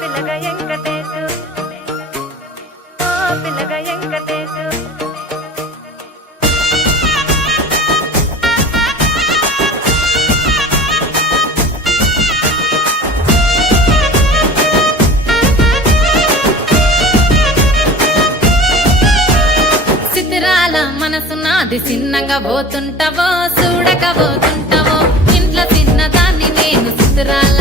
పిల్లగ వెంకటేశు ఓ పిల్లగ వెంకటేశు సిద్ధిరాల మనసు నాది చిన్నగా పోతుంటావో చూడక పోతుంటావో ఇంట్లో చిన్నదాన్ని నేను సిద్ధిరాల